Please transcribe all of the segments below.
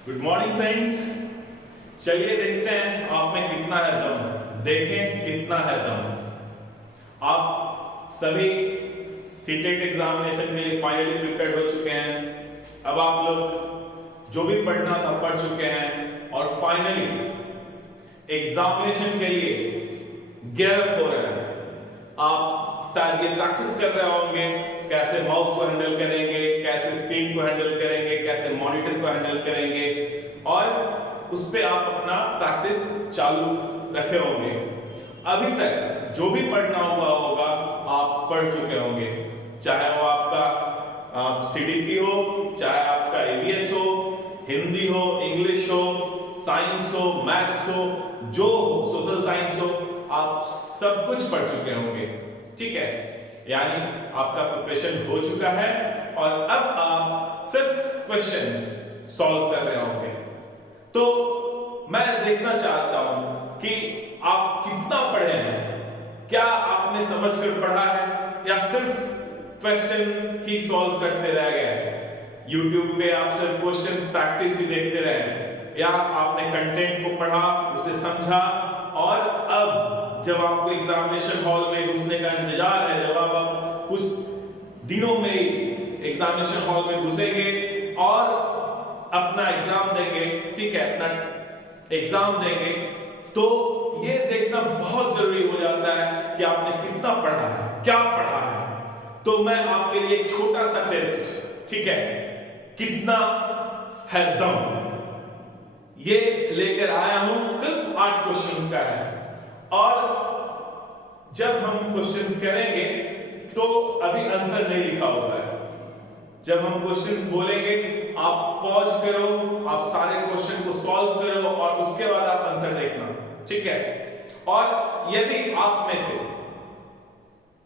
Good morning friends. चलिए देखते हैं आप में कितना है दम, देखें कितना है दम। आप सभी सीटेट एग्जामिनेशन के लिए फाइनली प्रिपेयर्ड हो चुके हैं। अब आप लोग जो भी पढ़ना था पढ़ चुके हैं और फाइनली एग्जामिनेशन के लिए गियर अप हो रहे हैं। आप शायद ये प्रैक्टिस कर रहे होंगे कैसे माउस को हैंडल करेंगे, कैसे स्क्रीन को हैंडल करेंगे, कैसे मॉनिटर को हैंडल करेंगे और उस पे आप अपना प्रैक्टिस चालू रखे होंगे। अभी तक जो भी पढ़ना हुआ होगा आप पढ़ चुके होंगे, चाहे वो आपका सीडीपी हो, चाहे आपका ईवीएस हो, हिंदी हो, इंग्लिश हो, साइंस हो, मैथ्स हो, जो हो, सोशल साइंस हो, आप सब कुछ पढ़ चुके होंगे। ठीक है, यानी आपका प्रिपरेशन हो चुका है और अब आप सिर्फ क्वेश्चंस सॉल्व कर रहे होंगे। तो मैं देखना चाहता हूं कि आप कितना पढ़े हैं। क्या आपने समझकर पढ़ा है या सिर्फ क्वेश्चन ही सॉल्व करते रह गए? YouTube पे आप सिर्फ क्वेश्चंस प्रैक्टिस ही देखते रहे, या आपने कंटेंट को पढ़ा, उसे समझा और अब जब आपको एग्जामिनेशन हॉल में घुसने का इंतजार है, जब आप कुछ दिनों में एग्जामिनेशन हॉल में घुसेंगे और अपना एग्जाम देंगे, ठीक है, अपना एग्जाम देंगे, तो ये देखना बहुत जरूरी हो जाता है कि आपने कितना पढ़ा है, क्या पढ़ा है। तो मैं आपके लिए एक छोटा सा टेस्ट, ठीक है, कितना है दम, ये लेकर आया हूं। सिर्फ 8 क्वेश्चंस का है और जब हम क्वेश्चंस करेंगे तो अभी आंसर नहीं लिखा हुआ है। जब हम क्वेश्चंस बोलेंगे आप पॉज करो, आप सारे क्वेश्चन को सॉल्व करो और उसके बाद आप आंसर देखना, ठीक है। और यदि आप में से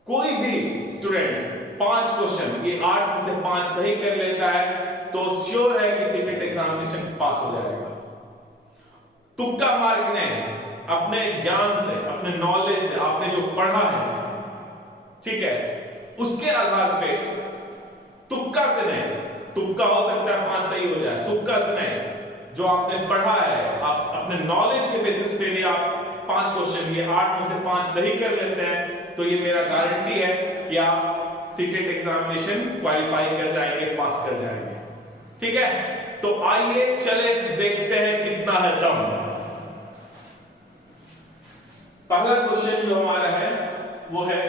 कोई भी स्टूडेंट 5 क्वेश्चन, ये 8 में से 5 सही कर लेता है तो श्योर है कि सीटेट एग्जामिनेशन पास हो जाएगा। तुक्का मारने, अपने ज्ञान से, अपने नॉलेज से, आपने जो पढ़ा है, ठीक है, उसके आधार पे तुक्का से नहीं, तुक्का हो सकता है 5 सही हो जाए, तुक्का से नहीं, जो आपने पढ़ा है, आप अपने नॉलेज के बेसिस पे भी आप 5 क्वेश्चन, ये 8 में से 5 सही कर लेते हैं तो ये मेरा गारंटी है कि आप सीटेट एग्जामिनेशन क्वालिफाई कर जाएंगे, पास कर जाएंगे। ठीक है, तो आइए चले देखते हैं कितना है दम। पहला क्वेश्चन जो हमारा है वो है,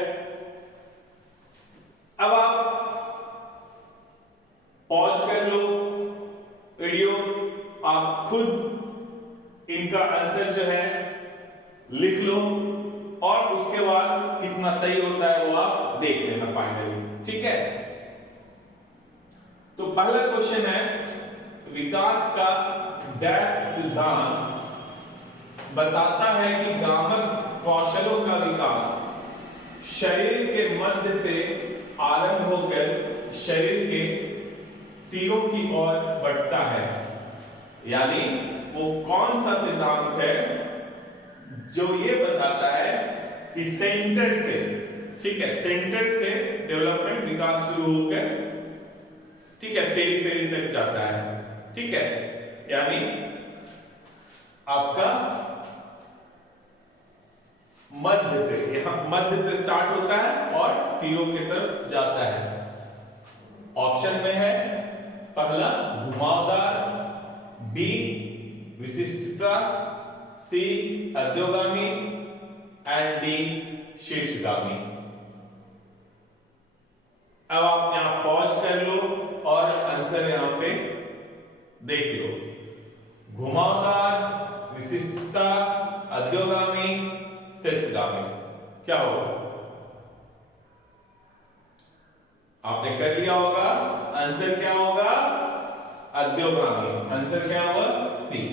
अब आप पॉज कर लो वीडियो, आप खुद इनका आंसर जो है लिख लो और उसके बाद कितना सही होता है वो आप देख लेना फाइनली, ठीक है। तो पहला क्वेश्चन है, विकास का डैश सिद्धांत बताता है कि गामक कौशलों का विकास शरीर के मध्य से आरंभ होकर शरीर के सिरों की ओर बढ़ता है। यानी वो कौन सा सिद्धांत है जो ये बताता है कि सेंटर से, ठीक है, सेंटर से डेवलपमेंट, विकास शुरू होकर, ठीक है, पेरिफेरी तक जाता है, ठीक है। यानी आपका मध्य से, यहां मध्य से स्टार्ट होता है और सिरों की तरफ जाता है। ऑप्शन में है पहला घुमावदार, बी विशिष्टता, सी अधोगामी एंड डी शीर्षगामी। अब आप यहां पॉज कर लो और आंसर यहां पे देख लो। घुमावदार, विशिष्टता, अधोगामी, शीर्षगामी, क्या होगा? आपने कर लिया होगा, आंसर क्या होगा? अधोगामी। आंसर क्या होगा? सी,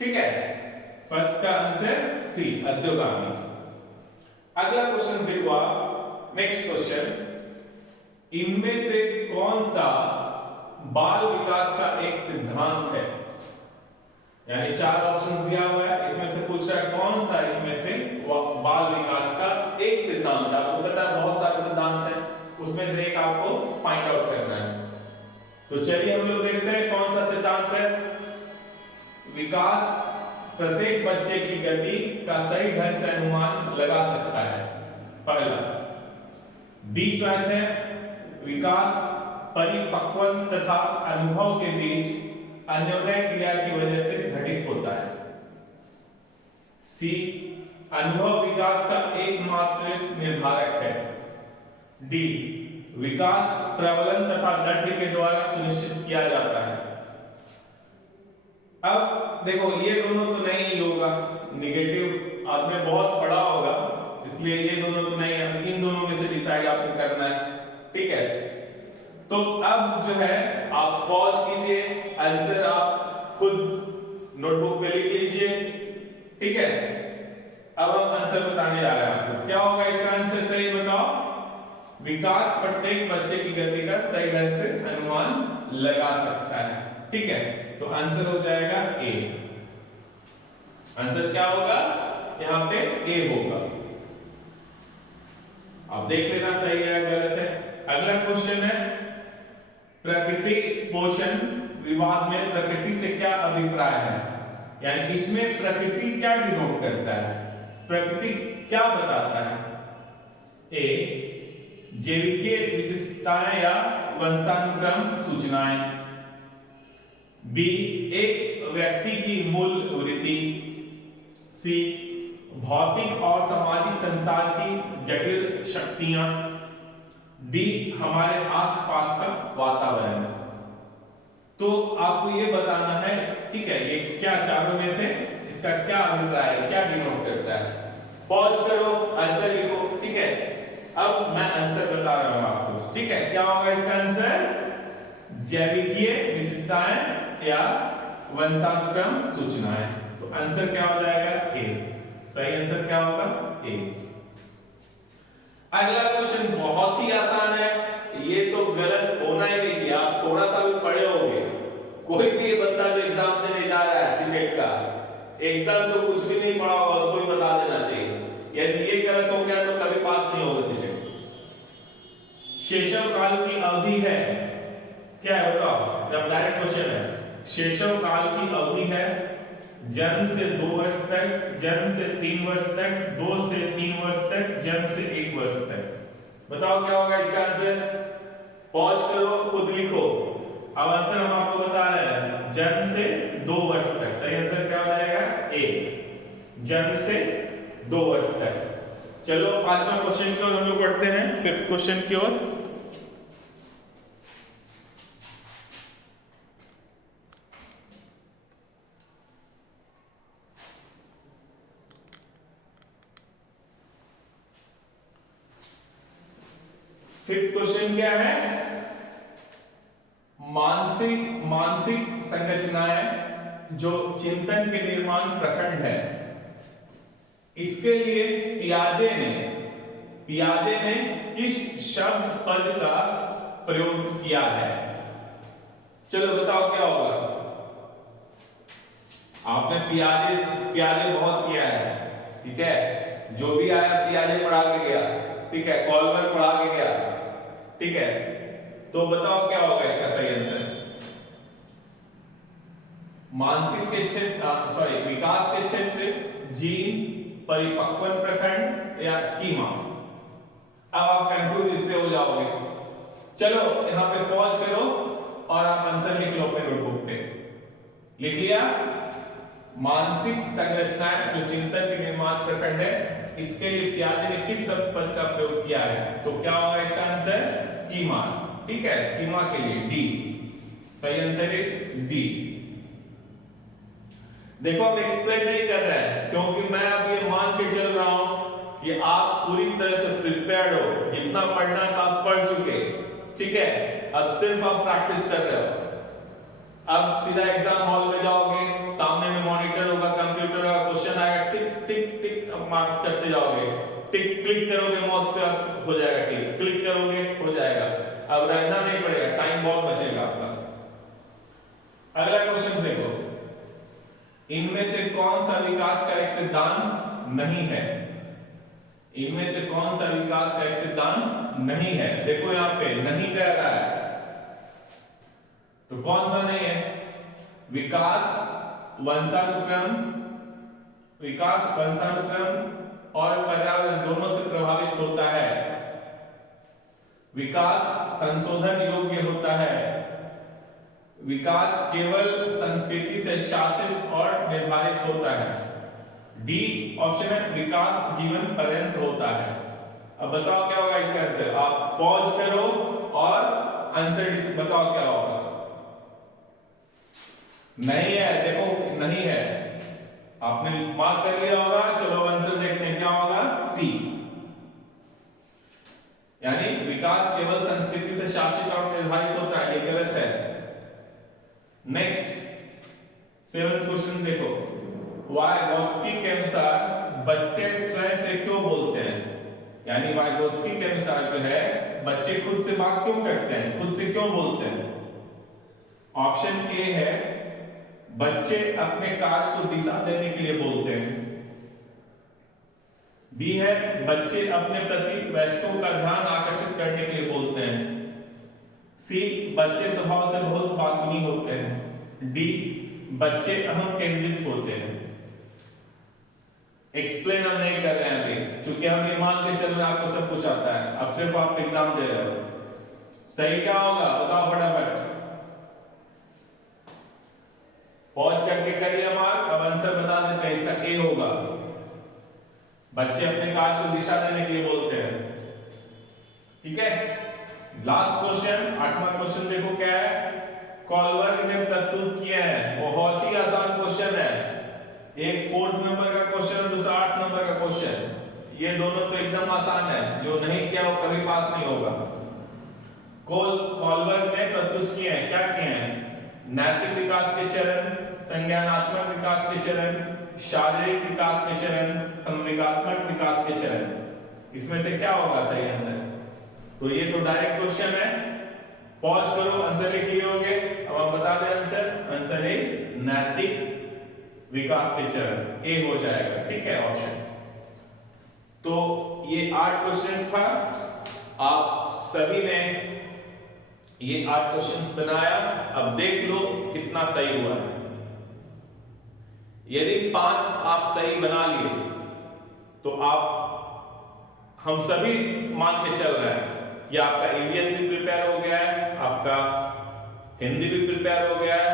ठीक है, फर्स्ट का आंसर सी, अधोगामी। अगला क्वेश्चन देखो आप, नेक्स्ट क्वेश्चन, इनमें से कौन सा बाल विकास का एक सिद्धांत है? यानी 4 ऑप्शंस दिया हुआ है, इसमें से पूछ रहा है कौन सा इसमें से बाल विकास का एक सिद्धांत है। आपको पता है बहुत सारे सिद्धांत हैं, उसमें से एक आपको फाइंड आउट करना है। तो चलिए हम लोग देखते हैं कौन सा सिद्धांत है। विकास प्रत्येक बच्चे की गति का सही ढंग से अनुमान लगा सकता है, पहला। बी चॉइस है, विकास परिपक्वन तथा अनुभव के बीच अन्योदय क्रिया की वजह से घटित होता है। सी, अनुभव विकास का एकमात्र निर्धारक है। डी, विकास प्रबलन तथा दंड के द्वारा सुनिश्चित किया जाता है। अब देखो ये दोनों तो नहीं ही होगा, निगेटिव आपने बहुत पढ़ा होगा, इसलिए ये दोनों तो नहीं है, इन दोनों में से डिसाइड आपको करना है, ठीक है। तो अब जो है आप पॉज कीजिए, आंसर आप खुद नोटबुक पे लिख लीजिए, ठीक है। अब हम आंसर बताने जा रहे हैं आपको, क्या होगा इसका आंसर, सही बताओ। विकास प्रत्येक बच्चे की गति का सही ढंग से अनुमान लगा सकता है, ठीक है। तो आंसर हो जाएगा ए। आंसर क्या होगा यहां पे, ए होगा। आप देख लेना सही है गलत है। अगला क्वेश्चन है, प्रकृति पोषण विवाद में प्रकृति से क्या अभिप्राय है, यानी इसमें प्रकृति क्या डिनोट करता है, प्रकृति क्या बताता है। ए, जैविकीय विशिष्टताएं या वंशानुक्रम सूचनाएं। बी, एक व्यक्ति की मूल वृत्ति। सी, भौतिक और सामाजिक संसार की जटिल शक्तियां। डी, हमारे आसपास का वातावरण। तो आपको ये बताना है, ठीक है, ये क्या चारों में से इसका क्या अभिप्राय है, क्या डिनोट करता है। पॉज करो, आंसर लिखो, ठीक है। अब मैं आंसर बता रहा हूं आपको, ठीक है। क्या होगा इसका आंसर, जैविकीय विशिष्टताएं या वंशानुक्रम सूचनाएं। तो आंसर क्या हो जाएगा, ए। सही आंसर क्या होगा, ए। अगला क्वेश्चन बहुत ही आसान है, ये तो गलत होना ही नहीं चाहिए, आप थोड़ा सा भी पढ़े होंगे। कोई भी बंदा जो एग्जाम देने जा रहा है सीटेट का, एकदम जो कुछ भी नहीं पढ़ा होगा उसको भी बता देना चाहिए, यदि ये गलत हो गया तो कभी पास नहीं होगा सीटेट। शैशव काल की अवधि है, क्या है बताओ, जब डायरेक्ट क्वेश्चन है। शैशव काल की अवधि है जन्म से 2 वर्ष तक, जन्म से 3 वर्ष तक, 2 से 3 वर्ष तक, जन्म से 1 वर्ष तक। बताओ क्या होगा इसका आंसर, पॉज करो, खुद लिखो। अब आंसर हम आपको बता रहे हैं, जन्म से 2 वर्ष तक। सही आंसर क्या हो जाएगा, ए, जन्म से 2 वर्ष तक। चलो 5वां क्वेश्चन की ओर हम लोग बढ़ते हैं, 5th क्वेश्चन की ओर। फिफ्थ क्वेश्चन क्या है, मानसिक संरचनाएं जो चिंतन के निर्माण प्रखंड है, इसके लिए पियाजे ने किस शब्द पद का प्रयोग किया है। चलो बताओ क्या होगा। आपने पियाजे बहुत किया है, ठीक है, जो भी आया पियाजे पढ़ा के गया, ठीक है, कॉलवर पढ़ा के गया, ठीक है। तो बताओ क्या होगा इसका सही आंसर, विकास के क्षेत्र, जीन, परिपक्वन प्रखंड या स्कीमा। अब आप कंफ्यूज इससे हो जाओगे। चलो यहां पे पॉज करो और आप आंसर लिख लो अपने नोटबुक पे। लिख लिया, मानसिक संरचनाएं जो चिंतन के निर्माण प्रखंड है, इसके लिए पियाजे ने किस शब्द पद का प्रयोग किया है। तो क्या होगा इसका आंसर, स्कीमा, ठीक है, स्कीमा के लिए डी। सही आंसर इज डी। देखो अब एक्सप्लेन नहीं कर रहा है, क्योंकि मैं अब ये मान के चल रहा हूं कि आप पूरी तरह से प्रिपेयर्ड हो, जितना पढ़ना था आप पढ़ चुके, ठीक है। अब सिर्फ आप प्रैक्टिस कर रहे हो। अब सीधा एग्जाम हॉल में जाओगे, सामने में मॉनिटर होगा, कंप्यूटर होगा, क्वेश्चन आएगा, टिक टिक टिक अब मार्क करते जाओगे, टिक क्लिक करोगे माउस पे, हो जाएगा टिक, क्लिक करोगे हो जाएगा। अब रहना नहीं पड़ेगा, टाइम बहुत बचेगा आपका। अगला क्वेश्चन देखो, इनमें से कौन सा विकास का एक सिद्धांत नहीं है। इनमें से कौन सा विकास का एक सिद्धांत नहीं है। देखो यहां पे नहीं कह रहा है, तो कौन सा नहीं है? विकास वंशानुक्रम और पर्यावरण दोनों से प्रभावित होता है। विकास संशोधन योग्य होता है। विकास केवल संस्कृति से शासित और निर्धारित होता है। डी ऑप्शन है, विकास जीवन पर्यंत होता है। अब बताओ क्या होगा इसका आंसर? आप पॉज करो और आंसर बताओ क्या होगा। नहीं है, देखो नहीं है, आपने मार्क कर लिया होगा। चलो आंसर देखते हैं क्या होगा। सी, यानी विकास केवल संस्कृति से शासित और निर्धारित होता है, ये गलत है। नेक्स्ट 7th क्वेश्चन देखो, वाइगोत्स्की के अनुसार बच्चे स्वयं से क्यों बोलते हैं? यानी वाइगोत्स्की के अनुसार जो है बच्चे खुद से बात क्यों करते हैं, खुद से क्यों बोलते हैं? ऑप्शन ए है, बच्चे अपने कार्य को दिशा देने के लिए बोलते हैं। बी है, बच्चे अपने प्रति वयस्कों का ध्यान आकर्षित करने के लिए बोलते हैं। सी, बच्चे स्वभाव से बहुत बातूनी होते हैं। डी, बच्चे अहम केंद्रित होते हैं। एक्सप्लेन हम नहीं कर रहे हैं अभी, क्योंकि हम ये मान के चल रहे हैं आपको सब कुछ आता है। अब सिर्फ आप एग्जाम दे रहे हो। सही क्या होगा बताओ फटाफट। पॉज करके करिए मार्क। अब आंसर बता देते हैं, इसका ए होगा, बच्चे अपने कार्य को दिशा देने के लिए बोलते हैं। ठीक है, लास्ट क्वेश्चन 8वां क्वेश्चन देखो क्या है, कॉलवर्ग ने प्रस्तुत किया है। बहुत ही आसान क्वेश्चन है, एक 4th नंबर का क्वेश्चन, दूसरा 8 नंबर का क्वेश्चन। ये दोनों तो एकदम आसान है, जो नहीं किया वो कभी पास नहीं होगा। कॉलवर्ग ने प्रस्तुत किए हैं, क्या किए हैं? नैतिक विकास के चरण, संज्ञानात्मक विकास के चरण, शारीरिक विकास के चरण, संवेगात्मक विकास के चरण। इसमें से क्या होगा सही आंसर? तो ये तो डायरेक्ट क्वेश्चन है। पॉज करो, आंसर लिख लिए होगे। अब आप बता दें आंसर। आंसर इज नैतिक विकास के चरण, ए हो जाएगा। ठीक है ऑप्शन। तो ये 8 क्वेश्चंस था। आप सभी ने ये 8 क्वेश्चंस बनाया। अब देख लो कितना सही हुआ है। यदि 5 आप सही बना लिए तो आप हम सभी मान के चल रहे हैं कि आपका ईवीएस भी प्रिपेयर हो गया है, आपका हिंदी भी प्रिपेयर हो गया है,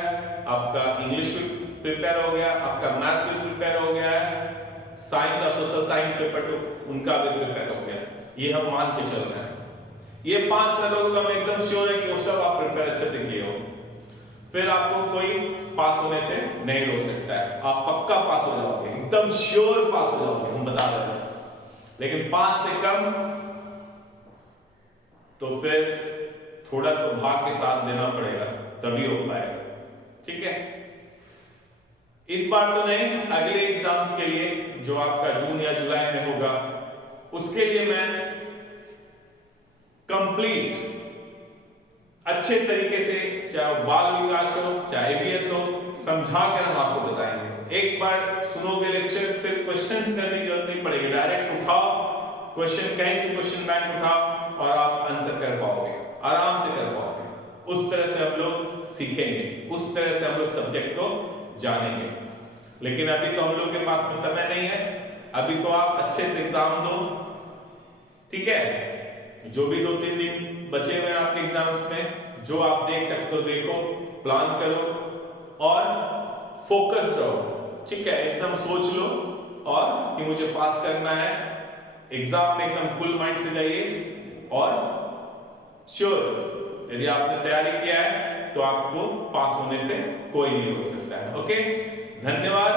आपका इंग्लिश भी प्रिपेयर हो गया, आपका मैथ भी प्रिपेयर हो गया है, साइंस और सोशल साइंस पेपर तो उनका भी प्रिपेयर हो गया। ये हम मान के चल रहे हैं। ये 5 करोड़ का हम एकदम श्योर है कि वो सब आप प्रिपेयर अच्छे से किए हो। फिर आपको कोई पास होने से नहीं रोक सकता है। आप पक्का पास हो जाओगे, एकदम श्योर पास हो जाओगे, हम बता रहे हैं। लेकिन 5 से कम तो फिर थोड़ा तो भाग के साथ देना पड़ेगा, तभी हो पाएगा। ठीक है, इस बार तो नहीं, अगले एग्जाम्स के लिए जो आपका जून या जुलाई में होगा उसके लिए मैं कंप्लीट अच्छे तरीके से, चाहे बाल विकास हो चाहे ईवीएस हो, समझा कर हम आपको बताएंगे। एक बार सुनोगे लेक्चर, फिर क्वेश्चंस करने की जरूरत नहीं पड़ेगी। डायरेक्ट उठाओ क्वेश्चन, कहीं से क्वेश्चन बैंक उठाओ और आप आंसर कर पाओगे, आराम से कर पाओगे। उस तरह से हम लोग सीखेंगे, उस तरह से हम लोग सब्जेक्ट को जानेंगे। लेकिन अभी तो हम लोग के पास में समय नहीं है। अभी तो आप अच्छे से एग्जाम दो। ठीक है, जो भी 2-3 दिन बचे हुए आपके एग्जाम्स में, जो आप देख सकते हो देखो, प्लान करो और फोकस रहो। ठीक है, एकदम सोच लो और कि मुझे पास करना है। एग्जाम में एकदम फुल माइंड से जाइए और श्योर, यदि आपने तैयारी किया है तो आपको पास होने से कोई नहीं रोक सकता है। ओके, धन्यवाद।